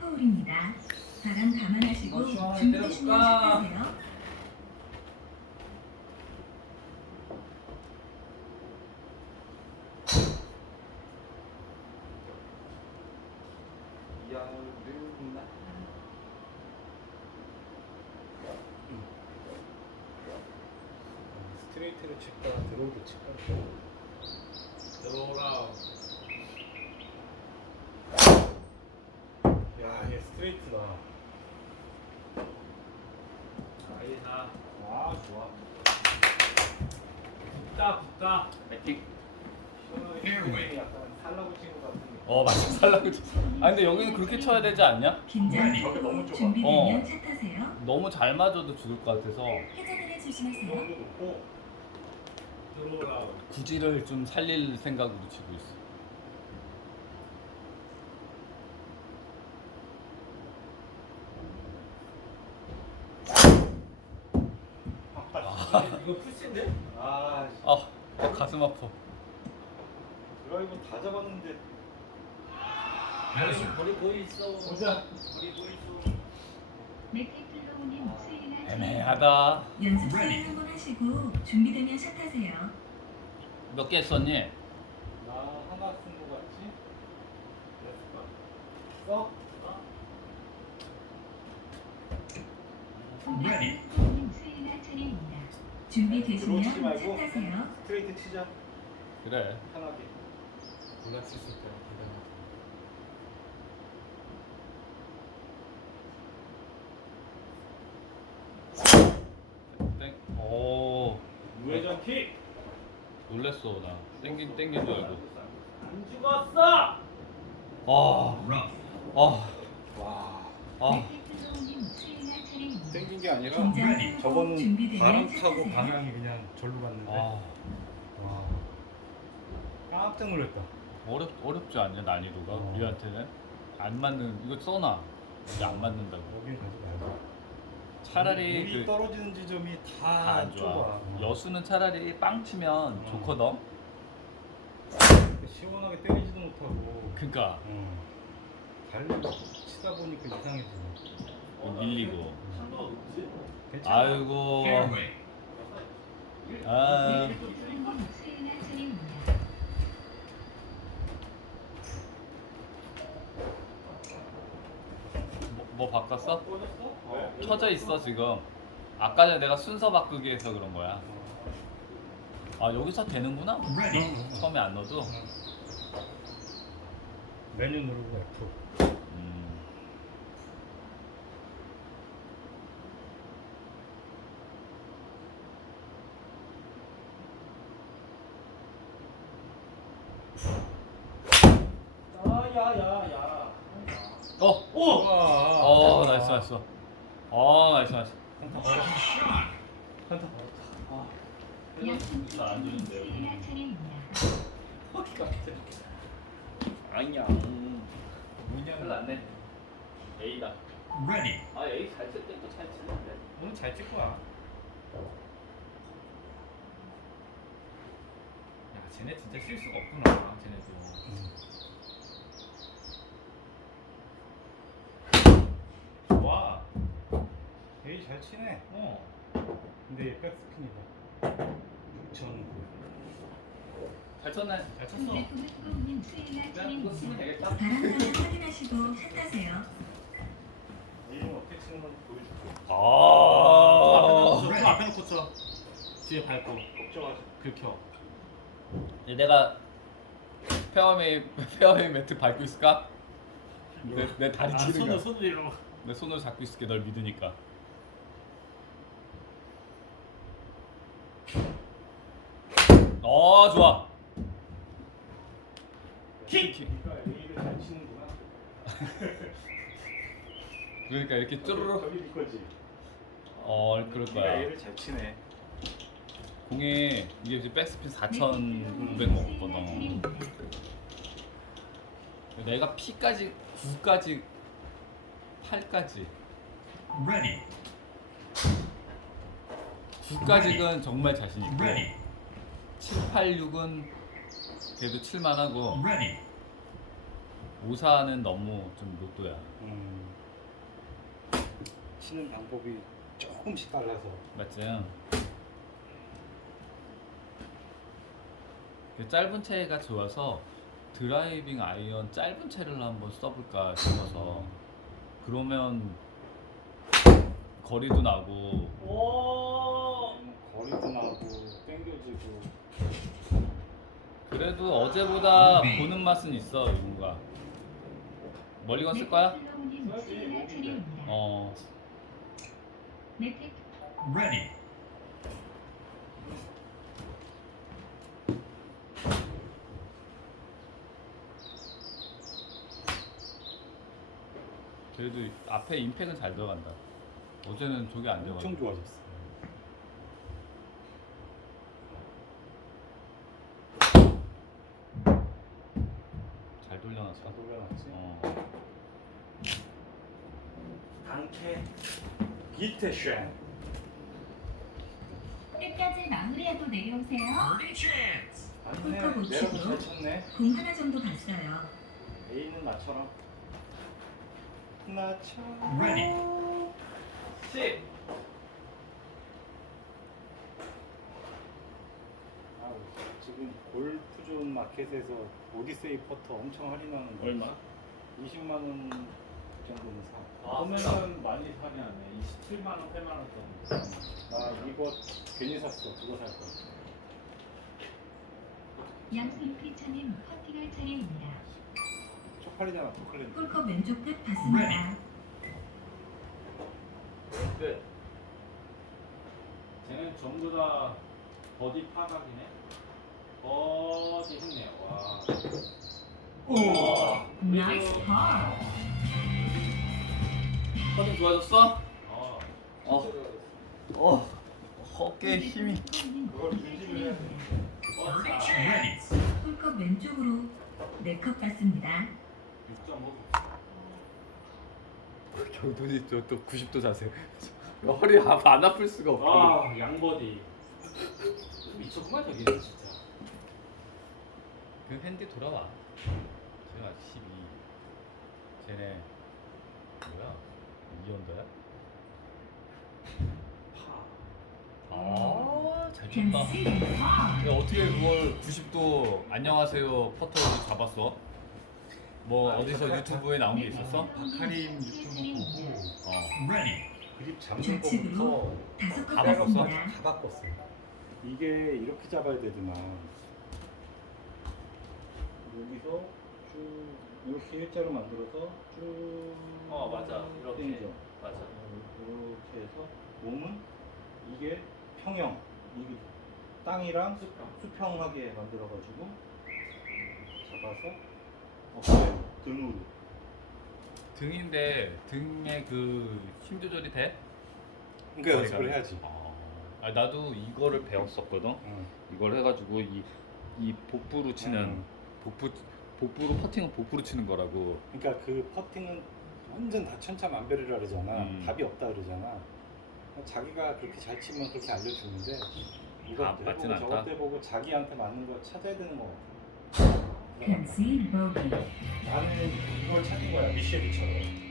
파포홀입니다. 바람 감안하시고 어, 시원하게 준비되시면 때려볼까? 시작하세요. 여름날 스트레이트로 칠까 드로우로 칠까 들어오라 야얘 스트레이트다 아이나 와 좋아 붙다 붙다 매틱. 시원하게 약간 살라고 친것 같은데 어 맞아 살라고 쳤어. 아 근데 여기는 그렇게 쳐야 되지 않냐? 긴장 후 너무 좁아. 준비되면 어. 차 타세요. 너무 잘 맞아도 죽을 것 같아서 해저드를 조심하세요. 너무 높고 들어오라 구질을 좀 살릴 생각으로 치고 있어. 이거 푸시인데? 아 씨, 아 어, 가슴 아파. 드라이브 다 잡았는데 거리 보이 있어 보자. 거리 보이 있어 맥키플로우님 수행하 애매하다. 연습 사인 한번 하시고 준비되면 차 타세요. 몇개 했었니? 나 하나 쓴 거 같지? 써? 플로우님 수행할 차례입니다. 준비되시면 들어오지 말고. 차 타세요. 스트레이트 치자 그래. 편하게 골랐을 때 땡. 오 우회전 킥 놀랬어 나. 땡긴 땡긴 줄 알고. 안 죽었어 아. 아. 와 아. 땡긴 게 아니라 후 저거는 바람 차 타고. 방향이 그냥 절로 갔는데 아. 와 깜짝 놀랐다 어렵 어렵지 않냐 난이도가 어. 우리한테는 안 맞는 이거 써놔. 이게 안 맞는다고. 여기는 가지 말고 차라리 물이 그 떨어지는 지점이 다 다안 좋아. 좁아 여수는 차라리 빵 치면 좋거든. 시원하게 때리지도 못하고 그러니까 어. 달리 치다 보니까 이상해지 네 밀리고. 아이고. 아. 뭐, 뭐 바꿨어? 켜져 있어 지금. 아까 전에 내가 순서 바꾸기 해서 그런 거야. 아 여기서 되는구나. 처음에 안 넣어도. 메뉴 누르고 F 야야야야 어. 오! 어 나이스 나이스. 어 나이스 나이스. 한타 걸어 한타. 양팀 잘안 주는데요. 수행할 차례입니다. 허기가 아니야. 문양 큰일 났네. A다. 아 A 잘칠 때도 잘 치는데. 오늘 잘 찍고 와. 쟤네 진짜 실수가 없구나 쟤네도 와. 에이 잘 치네. 어 근데 백스핀이다. 6천. 잘 쳤네. 잘 쳤어 이거 쓰면. 되겠다. 바람 감안 확인하시고 차 타세요. 이름 어떻게 치는 건지 보여줄게. 아. 앞에 놓고 쳐 뒤에 밟고 걱정하지. 긁혀 내가 페어웨이 페어웨이 매트 밟고 있을까? 내, 내 다리 아 치는 손을 거. 손을 이러고 내 손으로 잡고 있을게 널 믿으니까. 어 좋아. 킥. 그러니까 A를 잘 치는구나. 그러니까 이렇게 쭈르륵. 저기. 어 그럴 네가 거야. A를 잘 치네. 공에 이게 이제 백스핀 4,900 먹었거든. 내가 P까지 9까지 8까지 9까지는 정말 자신 있고 7, 8, 6은 그래도 칠만하고 5, 4는 너무 좀 로또야. 음. 치는 방법이 조금씩 달라서 맞지? 짧은 채가 좋아서 드라이빙 아이언 짧은 채를 한번 써볼까 싶어서. 그러면 거리도 나고. 거리도 나고 땡겨지고. 그래도 어제보다 보는 맛은 있어 뭔가 멀리건 쓸 거야? 차례입니다. 어. 네택 Ready. 그래도 앞에 임팩은 잘 들어간다 어제는 저게 안 들어간다 엄청 좋아졌어. 잘 돌려놨어 잘 돌려놨지. 어. 단케 기테쉔. 끝까지 마무리하고 내려오세요. 못 내려서. 잘 쳤네. 공 하나 정도 봤어요. A는 나처럼. Ready. 10 아우, 지금 골프존 마켓에서 오디세이 퍼터 엄청 할인하는 거. 얼마? 20만 원 정도는 사. 아, 그러면은 많이 사긴 하네 27만 원 8만 원 정도 나 이거 괜히 샀어. 그거 살 거. 양승피처님 커팅할 차례입니다. 초콜릿이잖아, 초콜릿. 홀컵 왼쪽 끝 봤습니다. 끝 쟤는 전부 다 버디 파각이네 버디 했네요 와 우와. 나이스 파. 퍼팅 좋아졌어? 어. 어. 어. 어깨에 힘이 그걸 유지를 해야 돼. 홀컵 왼쪽으로 네컵 같습니다. 경돈이 저또 90도 자세 허리 아- 안 아플 수가 없고. 아 양버디. 미쳤구만 저기는 진짜. 그 핸디 돌아와. 제가 12 쟤네 뭐야? 2언더야? 아잘 쳤다. 캔슬 파. 야, 어떻게 그걸 90도 안녕하세요 퍼터로 잡았어? 뭐 어디서 유튜브에 나온 게 있었어? 박하림 유튜브 보고 어. 그립 잡는 좌측으로 거부터 다섯 컵다 바꿨어? 같습니다. 다 바꿨어. 이게 이렇게 잡아야 되더만. 여기서 쭉 이렇게 일자로 만들어서 쭉. 어, 맞아. 이렇게. 당겨. 맞아 이렇게 해서 몸은 이게 평형. 이게 땅이랑 수평. 수평하게 만들어가지고 잡아서 어깨 등으로. 등인데 등에 그 힘 조절이 돼? 그러니까 연습을 해야지. 아, 아니, 나도 이거를 배웠었거든. 응. 이걸 해가지고 이, 이 복부로 치는 음. 복부 복부로 퍼팅은 복부로 치는 거라고. 그러니까 그 퍼팅은 완전 다 천차만별이라 그러잖아. 음. 답이 없다 그러잖아. 자기가 그렇게 잘 치면 그렇게 알려주는데 이거 아, 해보고 맞진 않다. 저것 해보고 자기한테 맞는 거 찾아야 되는 거 같아. 보기. 나는 이걸 찾은 거야 미쉐리처럼.